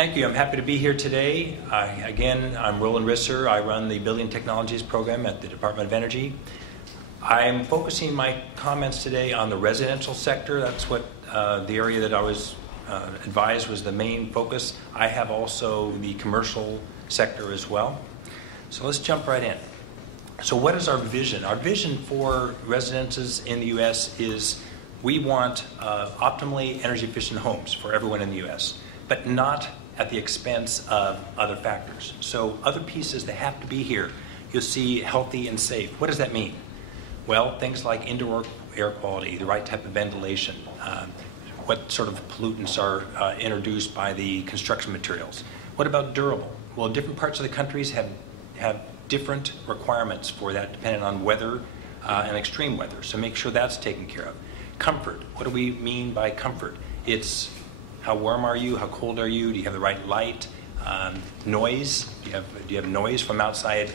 Thank you. I'm happy to be here today. Again, I'm Roland Risser. I run the Building Technologies program at the Department of Energy. I'm focusing my comments today on the residential sector. That's what the area that I was advised was the main focus. I have also the commercial sector as well. So let's jump right in. So what is our vision? Our vision for residences in the U.S. is we want optimally energy efficient homes for everyone in the U.S., but not at the expense of other factors. So other pieces that have to be here, you'll see healthy and safe. What does that mean? Well, things like indoor air quality, the right type of ventilation, what sort of pollutants are introduced by the construction materials. What about durable? Well, different parts of the countries have different requirements for that depending on weather and extreme weather. So make sure that's taken care of. Comfort. What do we mean by comfort? It's how warm are you? How cold are you? Do you have the right light? Noise. Do you have noise from outside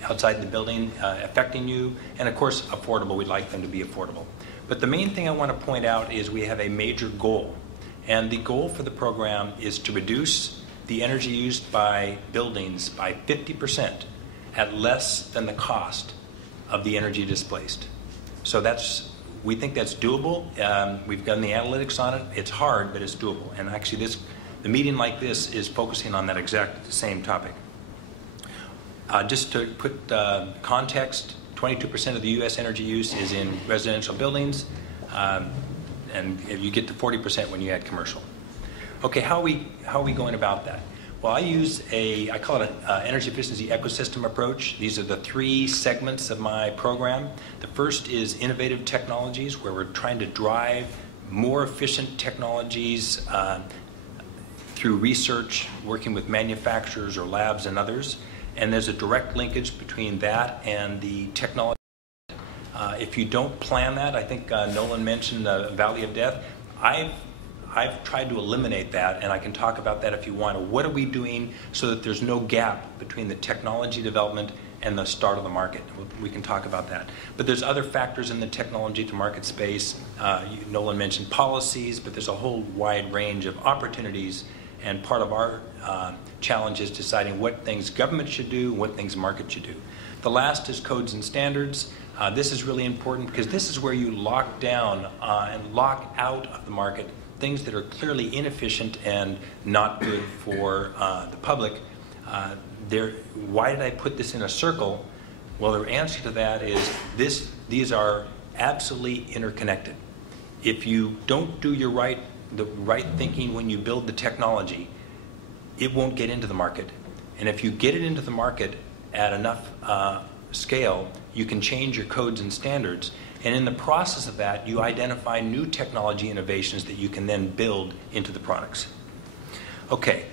the building affecting you? And of course, affordable. We'd like them to be affordable. But the main thing I want to point out is we have a major goal. And the goal for the program is to reduce the energy used by buildings by 50% at less than the cost of the energy displaced. So we think that's doable. We've done the analytics on it. It's hard, but it's doable. And actually, the meeting like this is focusing on that exact same topic. Just to put context, 22% of the U.S. energy use is in residential buildings, and you get to 40% when you add commercial. Okay, how are we going about that? Well, I call it an energy efficiency ecosystem approach. These are the three segments of my program. The first is innovative technologies, where we're trying to drive more efficient technologies through research, working with manufacturers or labs and others. And there's a direct linkage between that and the technology. If you don't plan that, I think Nolan mentioned the Valley of Death. I've tried to eliminate that, and I can talk about that if you want. What are we doing so that there's no gap between the technology development and the start of the market? We can talk about that. But there's other factors in the technology to market space. Nolan mentioned policies, but there's a whole wide range of opportunities, and part of our challenge is deciding what things government should do and what things market should do. The last is codes and standards. This is really important because this is where you lock down and lock out of the market things that are clearly inefficient and not good for the public. Why did I put this in a circle? Well, the answer to that is these are absolutely interconnected. If you don't do the right thinking when you build the technology, it won't get into the market. And if you get it into the market at enough scale, you can change your codes and standards. And in the process of that, you identify new technology innovations that you can then build into the products. Okay,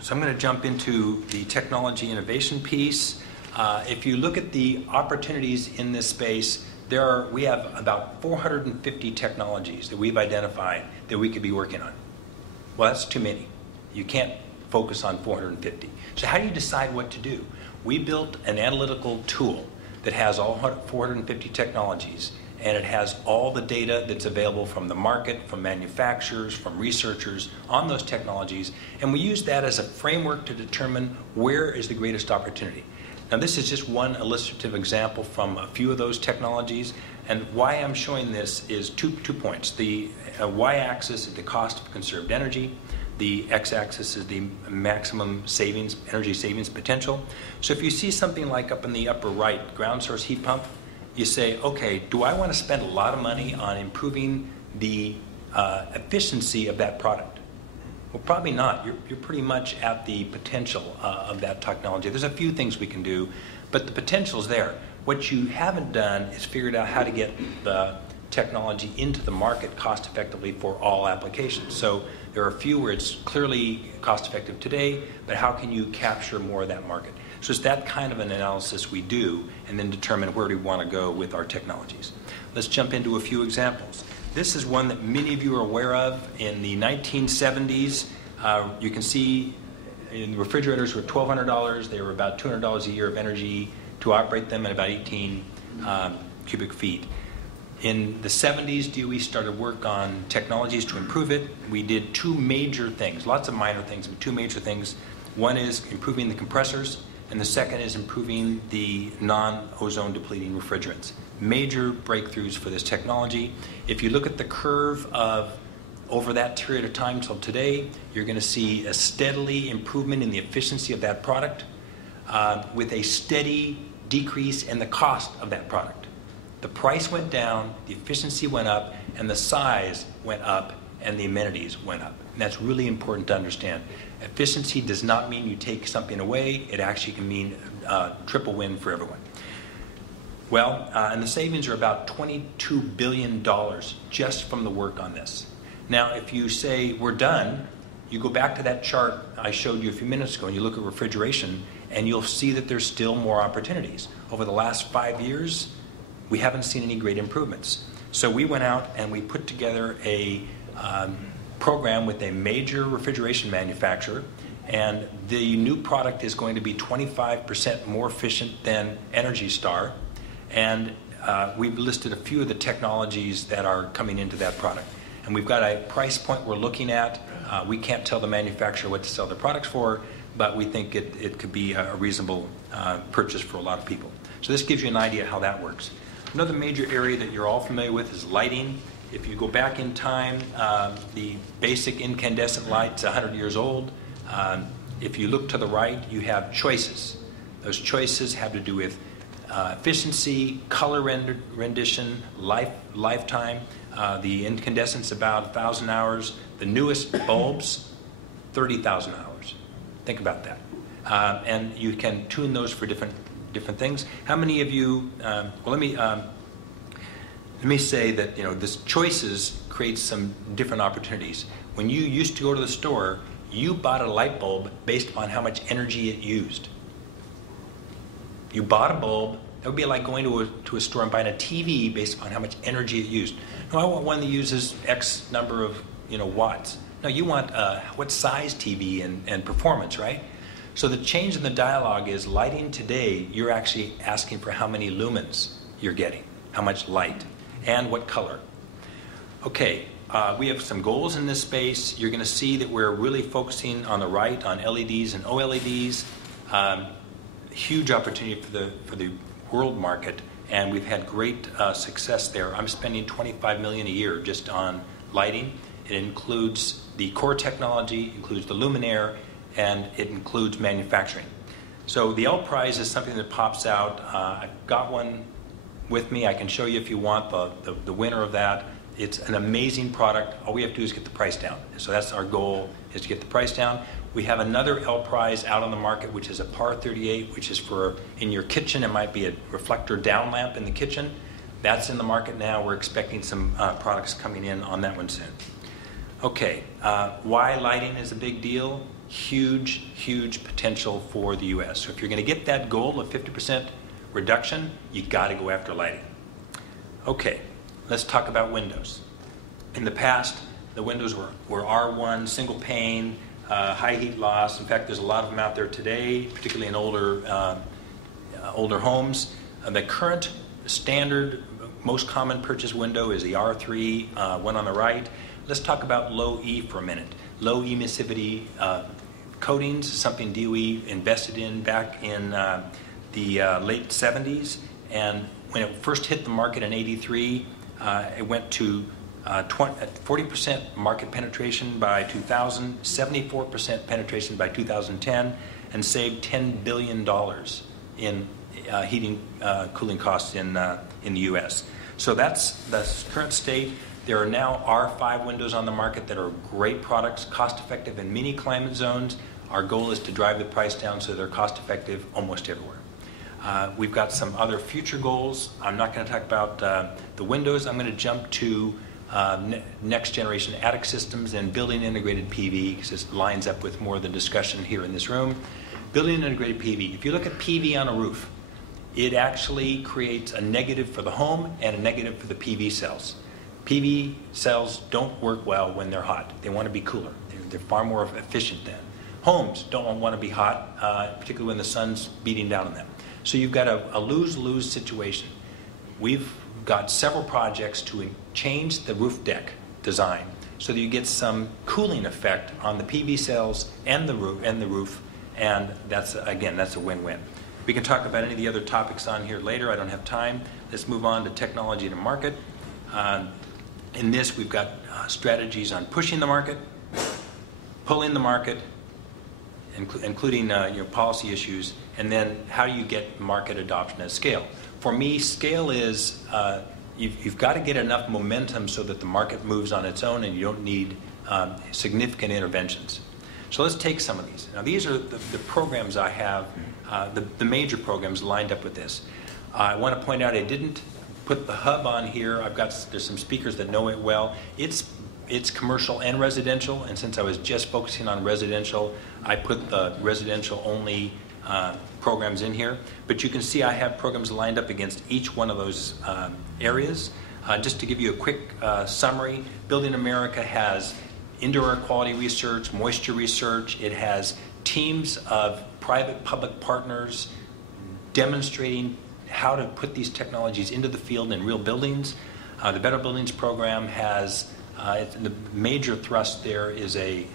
so I'm going to jump into the technology innovation piece. If you look at the opportunities in this space, we have about 450 technologies that we've identified that we could be working on. Well, that's too many. You can't focus on 450. So how do you decide what to do? We built an analytical tool that has all 450 technologies, and it has all the data that's available from the market, from manufacturers, from researchers on those technologies, and we use that as a framework to determine where is the greatest opportunity. Now, this is just one illustrative example from a few of those technologies, and why I'm showing this is two points. The y-axis is the cost of conserved energy. The x-axis is the maximum energy savings potential. So if you see something like up in the upper right, ground source heat pump, you say, okay, do I want to spend a lot of money on improving the efficiency of that product? Well, probably not. You're pretty much at the potential of that technology. There's a few things we can do, but the potential's there. What you haven't done is figured out how to get the technology into the market cost effectively for all applications. So there are a few where it's clearly cost effective today, but how can you capture more of that market? So it's that kind of an analysis we do and then determine where do we want to go with our technologies. Let's jump into a few examples. This is one that many of you are aware of. In the 1970s, you can see the refrigerators were $1,200. They were about $200 a year of energy to operate them at about 18 cubic feet. In the 70s, DOE started work on technologies to improve it. We did two major things, lots of minor things, but two major things. One is improving the compressors, and the second is improving the non-ozone depleting refrigerants. Major breakthroughs for this technology. If you look at the curve of over that period of time till today, you're going to see a steadily improvement in the efficiency of that product with a steady decrease in the cost of that product. The price went down, the efficiency went up, and the size went up, and the amenities went up. And that's really important to understand. Efficiency does not mean you take something away. It actually can mean triple win for everyone. Well, and the savings are about $22 billion just from the work on this. Now, if you say we're done, you go back to that chart I showed you a few minutes ago and you look at refrigeration, and you'll see that there's still more opportunities. Over the last 5 years, we haven't seen any great improvements. So we went out and we put together a program with a major refrigeration manufacturer, and the new product is going to be 25% more efficient than Energy Star, and we've listed a few of the technologies that are coming into that product. And we've got a price point we're looking at. We can't tell the manufacturer what to sell their products for, but we think it could be a reasonable purchase for a lot of people. So this gives you an idea how that works. Another major area that you're all familiar with is lighting. If you go back in time, the basic incandescent light's 100 years old. If you look to the right, you have choices. Those choices have to do with efficiency, color rendition, lifetime. The incandescent's about 1,000 hours. The newest bulbs, 30,000 hours. Think about that. And you can tune those for different things. How many of you? Let me say that this choices creates some different opportunities. When you used to go to the store, you bought a light bulb based upon how much energy it used. You bought a bulb. That would be like going to a store and buying a TV based upon how much energy it used. No, I want one that uses X number of watts. No, you want what size TV and performance, right? So the change in the dialogue is lighting today, you're actually asking for how many lumens you're getting, how much light, and what color. Okay, we have some goals in this space. You're going to see that we're really focusing on the right on LEDs and OLEDs. Huge opportunity for the world market, and we've had great success there. I'm spending $25 million a year just on lighting. It includes the core technology, includes the luminaire, and it includes manufacturing. So the L prize is something that pops out. I've got one with me. I can show you if you want the winner of that. It's an amazing product. All we have to do is get the price down. So that's our goal, is to get the price down. We have another L prize out on the market, which is a PAR 38, which is for in your kitchen. It might be a reflector down lamp in the kitchen. That's in the market now. We're expecting some products coming in on that one soon. Okay, why lighting is a big deal? Huge potential for the U.S. So if you're going to get that goal of 50% reduction, you got to go after lighting. Okay, let's talk about windows. In the past, the windows were R1, single pane, high heat loss. In fact, there's a lot of them out there today, particularly in older homes. The current standard, most common purchase window is the R3, one on the right. Let's talk about low E for a minute. Low emissivity coatings is something DOE invested in back in the late 70s, and when it first hit the market in '83, it went to 40% market penetration by 2000, 74% penetration by 2010, and saved $10 billion in heating, cooling costs in the U.S. So that's the current state. There are now R5 windows on the market that are great products, cost-effective in many climate zones. Our goal is to drive the price down so they're cost-effective almost everywhere. We've got some other future goals. I'm not going to talk about the windows. I'm going to jump to next generation attic systems and building integrated PV, because this lines up with more of the discussion here in this room. Building integrated PV. If you look at PV on a roof, it actually creates a negative for the home and a negative for the PV cells. PV cells don't work well when they're hot. They want to be cooler. They're far more efficient then. Homes don't want to be hot, particularly when the sun's beating down on them. So you've got a lose-lose situation. we've got several projects to change the roof deck design so that you get some cooling effect on the PV cells and the roof, and that's a win-win. We can talk about any of the other topics on here later. I don't have time. Let's move on to technology and market. In this, we've got strategies on pushing the market, pulling the market, including policy issues, and then how do you get market adoption at scale. For me, scale is you've got to get enough momentum so that the market moves on its own and you don't need significant interventions. So let's take some of these. Now these are the programs I have, the major programs lined up with this. I want to point out I didn't put the hub on here. There's some speakers that know it well. It's commercial and residential, and since I was just focusing on residential, I put the residential only programs in here. But you can see I have programs lined up against each one of those areas. Just to give you a quick summary, Building America has indoor air quality research, moisture research. It has teams of private-public partners demonstrating how to put these technologies into the field in real buildings. The Better Buildings program has, the major thrust there is a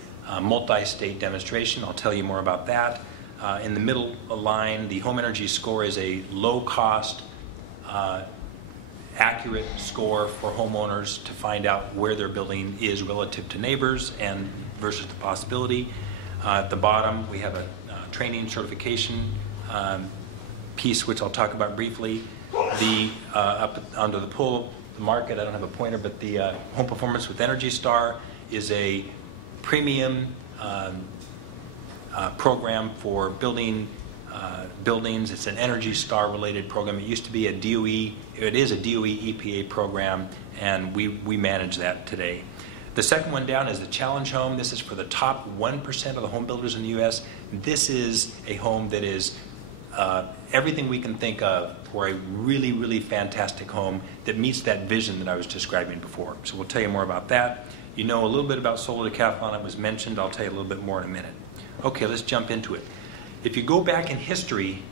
multi-state demonstration. I'll tell you more about that. In the middle line, the home energy score is a low-cost, accurate score for homeowners to find out where their building is relative to neighbors and versus the possibility. At the bottom, we have a training certification piece, which I'll talk about briefly. Up under the pull market, I don't have a pointer, but the Home Performance with Energy Star is a premium program for buildings. It's an Energy Star related program. It used to be a DOE, it is a DOE EPA program, and we manage that today. The second one down is the Challenge Home. This is for the top 1% of the home builders in the U.S. This is a home that is everything we can think of for a really, really fantastic home that meets that vision that I was describing before. So we'll tell you more about that. You know a little bit about Solar Decathlon. It was mentioned. I'll tell you a little bit more in a minute. Okay, let's jump into it. If you go back in history,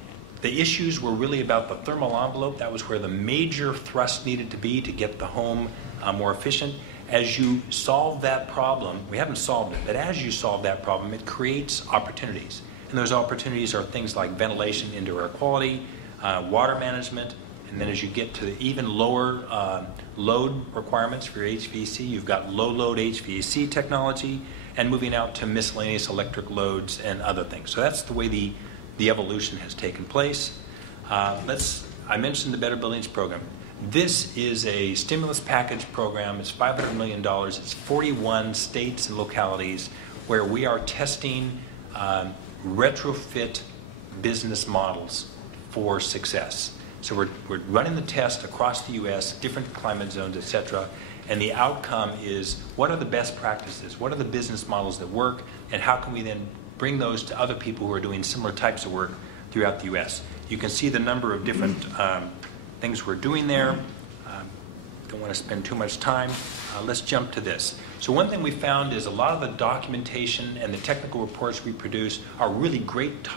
the issues were really about the thermal envelope. That was where the major thrust needed to be to get the home more efficient. As you solve that problem, we haven't solved it, but as you solve that problem, it creates opportunities. And those opportunities are things like ventilation, indoor air quality, water management, and then as you get to the even lower load requirements for your HVAC, you've got low load HVAC technology, and moving out to miscellaneous electric loads and other things. So that's the way the evolution has taken place. I mentioned the Better Buildings program. This is a stimulus package program. It's $500 million. It's 41 states and localities where we are testing retrofit business models for success. So we're running the test across the U.S., different climate zones, etc. And the outcome is, what are the best practices? What are the business models that work? And how can we then bring those to other people who are doing similar types of work throughout the U.S.? You can see the number of different things we're doing there. Don't want to spend too much time. Let's jump to this. So one thing we found is a lot of the documentation and the technical reports we produce are really great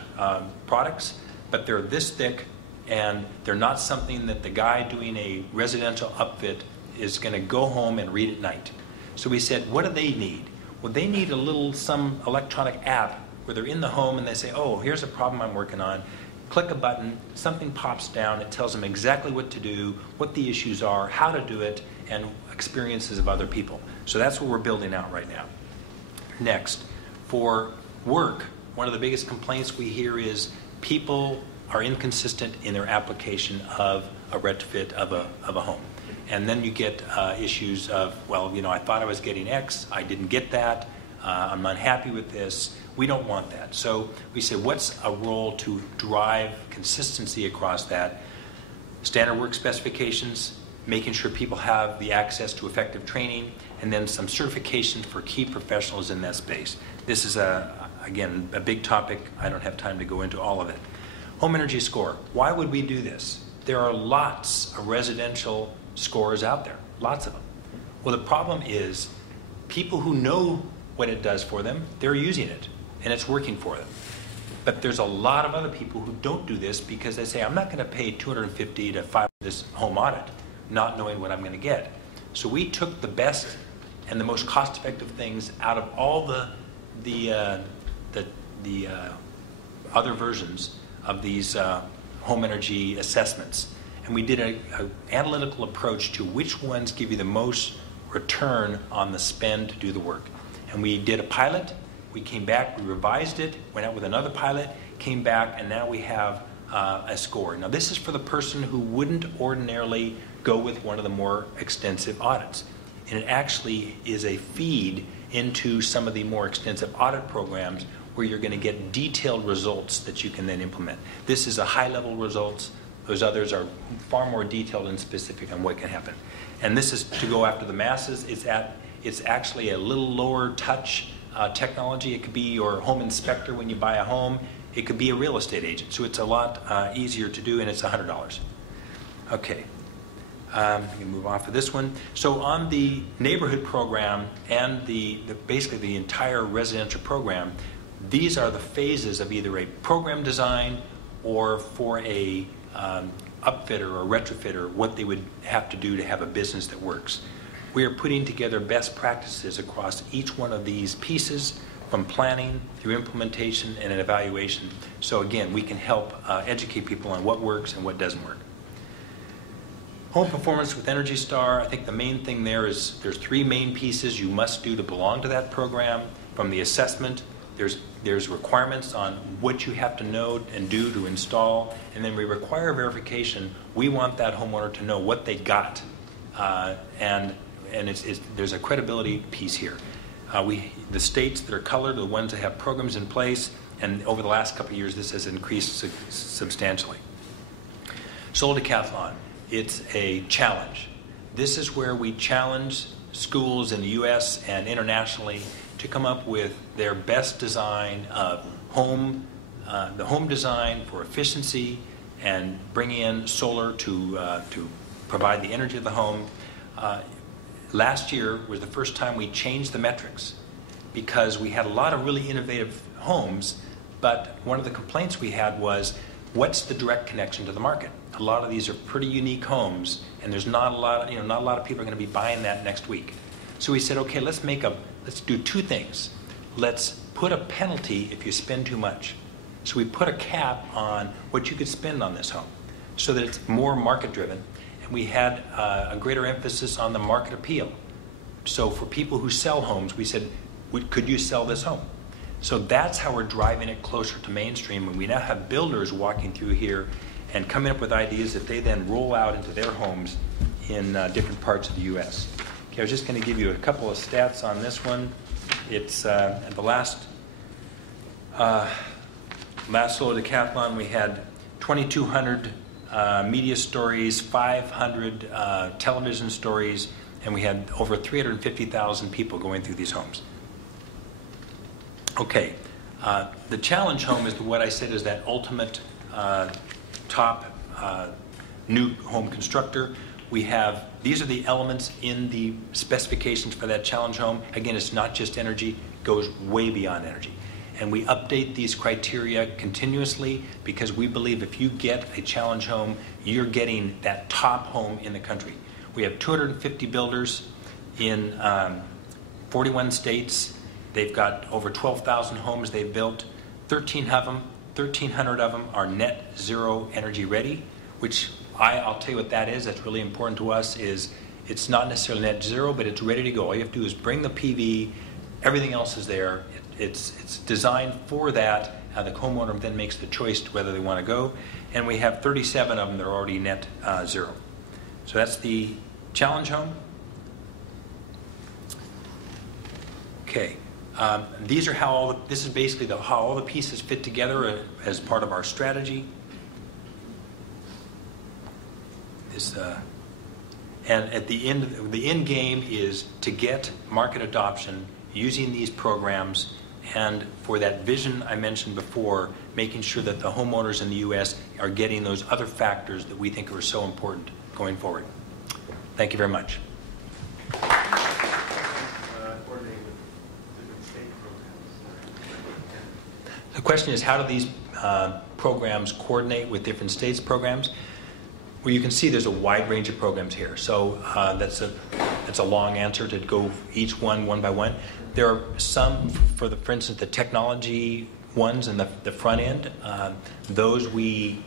products, but they're this thick and they're not something that the guy doing a residential upfit is going to go home and read at night. So we said, what do they need? Well, they need some electronic app where they're in the home and they say, oh, here's a problem I'm working on. Click a button, something pops down, it tells them exactly what to do, what the issues are, how to do it, and experiences of other people. So that's what we're building out right now. Next, for work, one of the biggest complaints we hear is people are inconsistent in their application of a retrofit of a home. And then you get issues of, well, I thought I was getting X, I didn't get that, I'm unhappy with this. We don't want that. So we say, what's a role to drive consistency across that? Standard work specifications, making sure people have the access to effective training, and then some certification for key professionals in that space. This is, again, a big topic. I don't have time to go into all of it. Home energy score. Why would we do this? There are lots of residential scores out there, lots of them. Well, the problem is people who know what it does for them, they're using it, and it's working for them. But there's a lot of other people who don't do this because they say, I'm not going to pay $250 to $500 this home audit, not knowing what I'm going to get. So we took the best and the most cost-effective things out of all the other versions of these home energy assessments, and we did an analytical approach to which ones give you the most return on the spend to do the work. And we did a pilot. We came back, we revised it, went out with another pilot, came back, and now we have a score. Now this is for the person who wouldn't ordinarily go with one of the more extensive audits. And it actually is a feed into some of the more extensive audit programs where you're going to get detailed results that you can then implement. This is a high-level results. Those others are far more detailed and specific on what can happen. And this is to go after the masses. It's actually a little lower touch technology. It could be your home inspector when you buy a home. It could be a real estate agent. So it's a lot easier to do, and it's $100. Okay. We can move on for this one. So on the neighborhood program and basically the entire residential program, these are the phases of either a program design or for a upfitter or retrofitter, what they would have to do to have a business that works. We are putting together best practices across each one of these pieces, from planning through implementation and an evaluation. So again, we can help educate people on what works and what doesn't work. Home performance with Energy Star, I think the main thing there is there's three main pieces you must do to belong to that program. From the assessment, there's requirements on what you have to know and do to install, and then we require verification. We want that homeowner to know what they got, and there's a credibility piece here. The states that are colored are the ones that have programs in place, and over the last couple of years this has increased substantially. Solar Decathlon, it's a challenge. This is where we challenge schools in the US and internationally to come up with their best design of the home design for efficiency and bring in solar to provide the energy of the home. Last year was the first time we changed the metrics because we had a lot of really innovative homes, but one of the complaints we had was, what's the direct connection to the market? A lot of these are pretty unique homes, and there's not a lot of people are going to be buying that next week. So we said, okay, let's do two things. Let's put a penalty if you spend too much. So we put a cap on what you could spend on this home so that it's more market driven. And we had a greater emphasis on the market appeal. So for people who sell homes, we said, could you sell this home? So that's how we're driving it closer to mainstream. And we now have builders walking through here and coming up with ideas that they then roll out into their homes in different parts of the US. Okay, I was just going to give you a couple of stats on this one. It's at the last Solar Decathlon, we had 2,200 media stories, 500 television stories, and we had over 350,000 people going through these homes. Okay, the challenge home is what I said is that ultimate top new home constructor. These are the elements in the specifications for that challenge home. Again, it's not just energy, it goes way beyond energy. And we update these criteria continuously because we believe if you get a challenge home, you're getting that top home in the country. We have 250 builders in 41 states. They've got over 12,000 homes they've built. 1,300 of them are net zero energy ready, which I'll tell you what that is. That's really important to us. It's not necessarily net zero, but it's ready to go. All you have to do is bring the PV. Everything else is there. It's designed for that. The homeowner then makes the choice to whether they want to go. And we have 37 of them that are already net zero. So that's the challenge home. Okay. These are this is basically how all the pieces fit together as part of our strategy. And at the end game is to get market adoption using these programs, and for that vision I mentioned before, making sure that the homeowners in the U.S. are getting those other factors that we think are so important going forward. Thank you very much. The question is, how do these programs coordinate with different states' programs? Well, you can see there's a wide range of programs here. So that's a long answer to go each one by one. There are some, for instance, the technology ones in the front end. Those we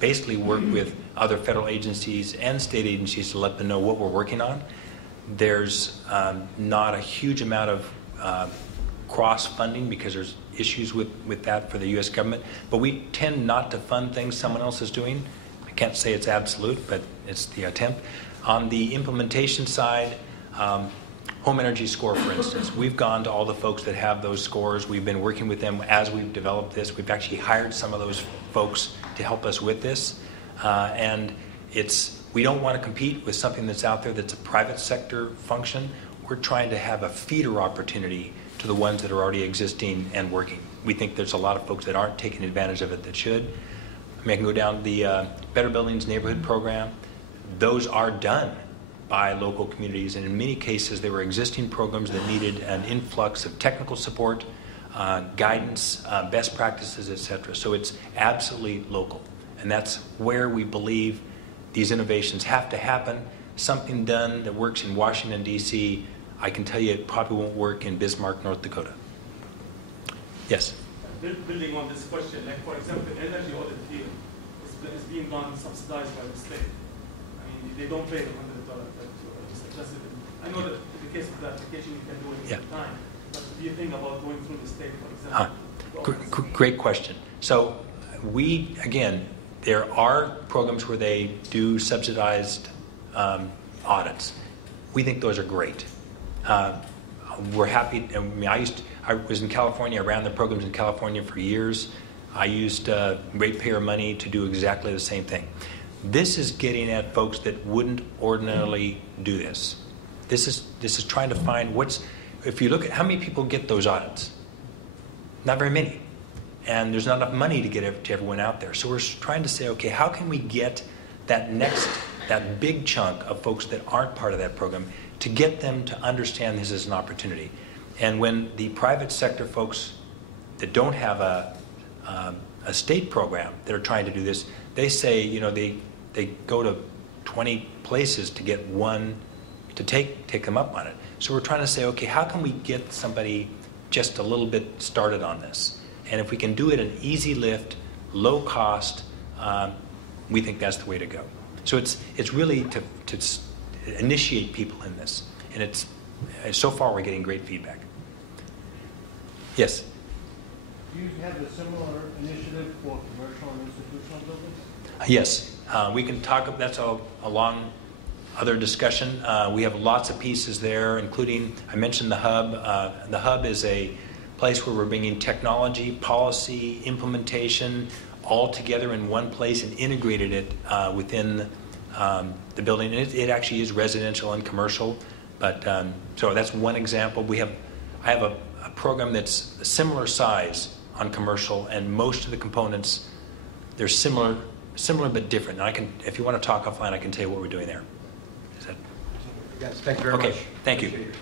basically work with other federal agencies and state agencies to let them know what we're working on. There's not a huge amount of cross-funding because there's issues with that for the U.S. government. But we tend not to fund things someone else is doing. I can't say it's absolute, but it's the attempt. On the implementation side, home energy score, for instance, we've gone to all the folks that have those scores. We've been working with them as we've developed this. We've actually hired some of those folks to help us with this. And we don't want to compete with something that's out there that's a private sector function. We're trying to have a feeder opportunity to the ones that are already existing and working. We think there's a lot of folks that aren't taking advantage of it that should. I can go down the Better Buildings Neighborhood Program. Those are done by local communities, and in many cases they were existing programs that needed an influx of technical support, guidance, best practices, etc. So it's absolutely local, and that's where we believe these innovations have to happen. Something done that works in Washington, D.C., I can tell you it probably won't work in Bismarck, North Dakota. Yes? Building on this question, like for example, the energy audit field is being done subsidized by the state. I mean, they don't pay the $100 to just address it. I know that in the case of the application, you can do it at the time. But do you think about going through the state, for example? Great question. So again, there are programs where they do subsidized audits. We think those are great. We're happy. I mean, I was in California. I ran the programs in California for years. I used ratepayer money to do exactly the same thing. This is getting at folks that wouldn't ordinarily do this. This is trying to find if you look at how many people get those audits, not very many. And there's not enough money to get to everyone out there. So we're trying to say, okay, how can we get that big chunk of folks that aren't part of that program to get them to understand this as an opportunity. And when the private sector folks that don't have a state program that are trying to do this, they say, they go to 20 places to get one to take them up on it. So we're trying to say, okay, how can we get somebody just a little bit started on this? And if we can do it an easy lift, low cost, we think that's the way to go. So it's really to initiate people in this, and so far we're getting great feedback. Yes? Do you have a similar initiative for commercial and institutional buildings? Yes, we can talk. That's a long other discussion. We have lots of pieces there, including, I mentioned the hub. The hub is a place where we're bringing technology, policy, implementation all together in one place and integrated it within the building. And it actually is residential and commercial, but so that's one example. I have a program that's a similar size on commercial, and most of the components, they're similar but different. And if you want to talk offline, I can tell you what we're doing there. Yes, thank you very much. Okay, thank you.